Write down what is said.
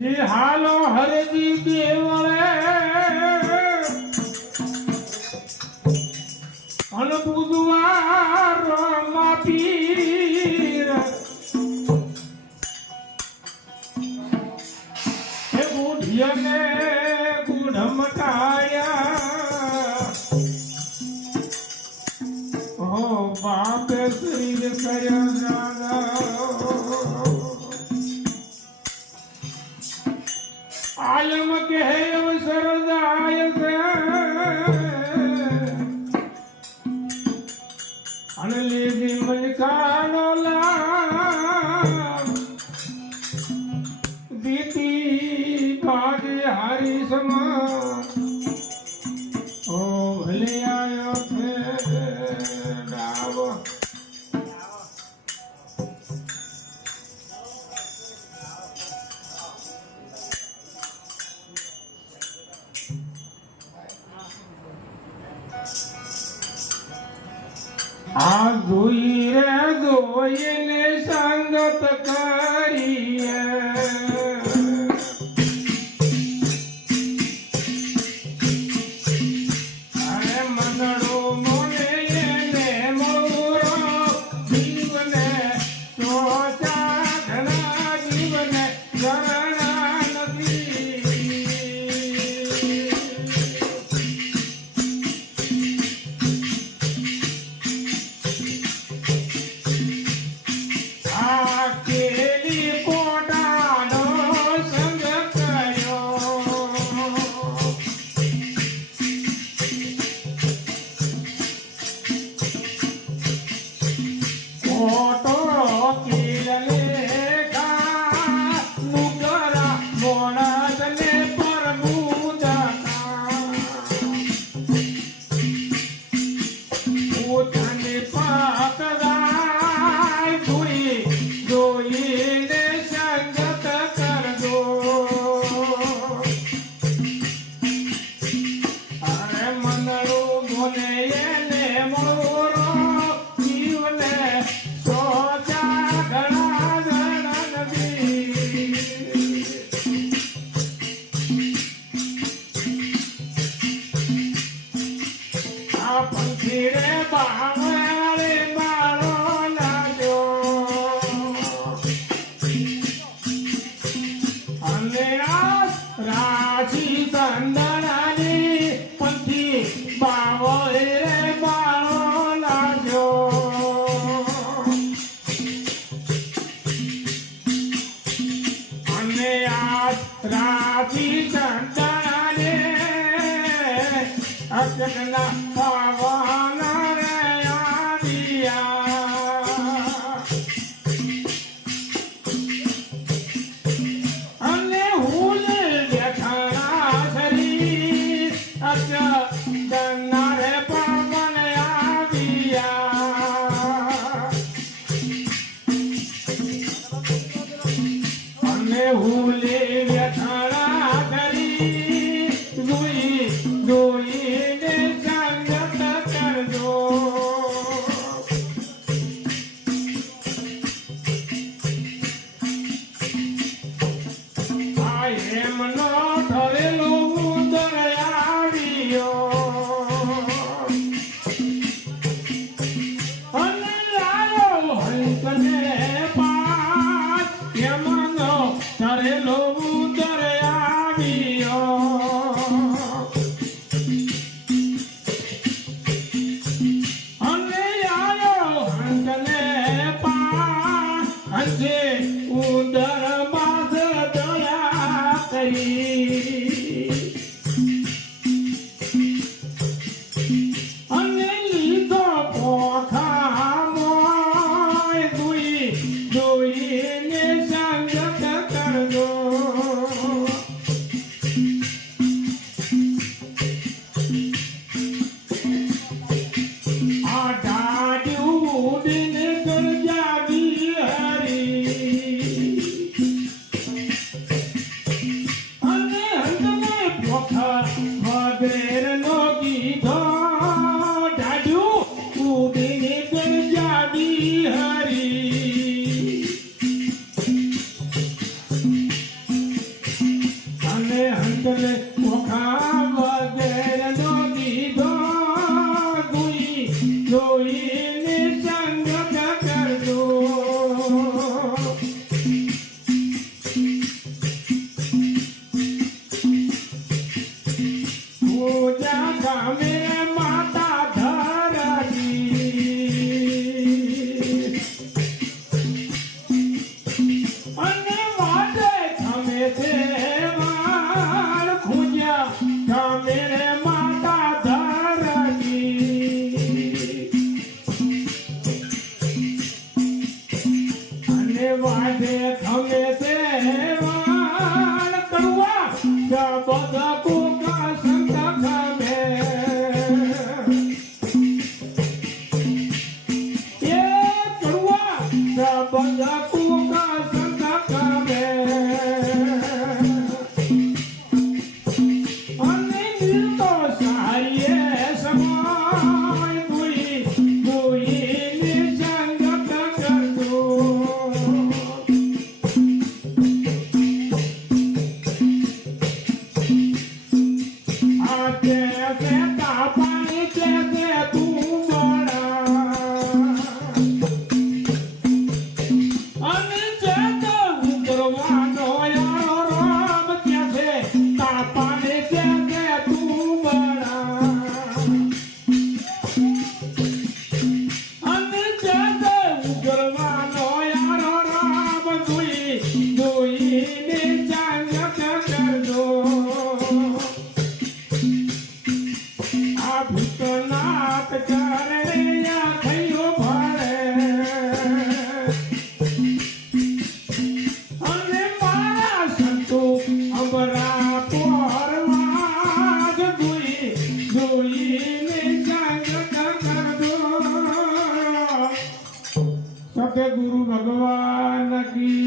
હાલો હરજી દેવળે અન બુધવાર પીર હે બુઢિયને ગુઢમટાયા ઓ બાપે શ્રી કર્યા आलम के अवसर दायक अनले जीवन कानो लाभ दीती भाग्य हारी समा ओ भले आयो थे डाव આ જોઈ રે જોઈને સંગત કરીએ અરે મનડો મોને એને મોરો જીવને સોચા ઘણા જીવને ઘણા નથી એટલે ઓખા વગેરેનો દીધો જોઈને સંગત કરજો પૂજા ગામે માતા ધરતી અને વાટે ગમે છે વાળ ખૂજ્યા ગમે રે માતા ધરતી અને વાટે ગમે છે વાળ કડવા બધા કોકા સંતા ગમે એ કડવા બધા કોકા સંતા ગમે અને મિલતો સારીએ સમય દુઈને સંગત કરજો આતે તે તાપાની તે તું બળા અને ચેતો ઉગરવાનો યારો રામ કે છે તાપાને તે તું બળા અને ચેતો ઉગરવાનો યારો રામ જોઈને સંગત કરજો આ ભૂતનાથ કરે યા થયો ભરે અને મારા સંતો અમરા પરવાજ જોઈને સંગત કરજો સતે ગુરુ ભગવાન કી